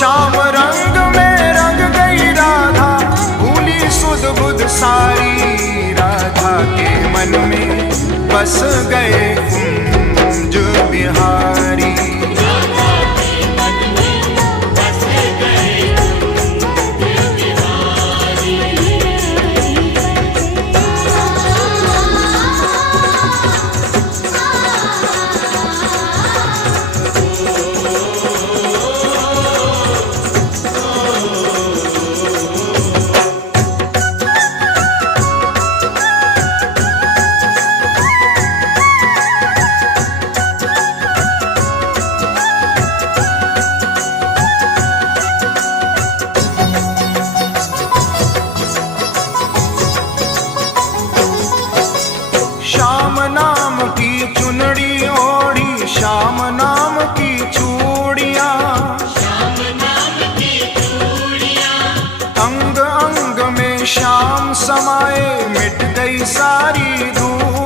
श्याम रंग में रंग गई राधा, भूली सुध बुध सारी। राधा के मन में बस गए कुंज बिहारी। श्याम नाम की चुनड़ी ओढ़ी, श्याम नाम की चूड़ियां, अंग अंग में श्याम समाए, मिट गई सारी दूर।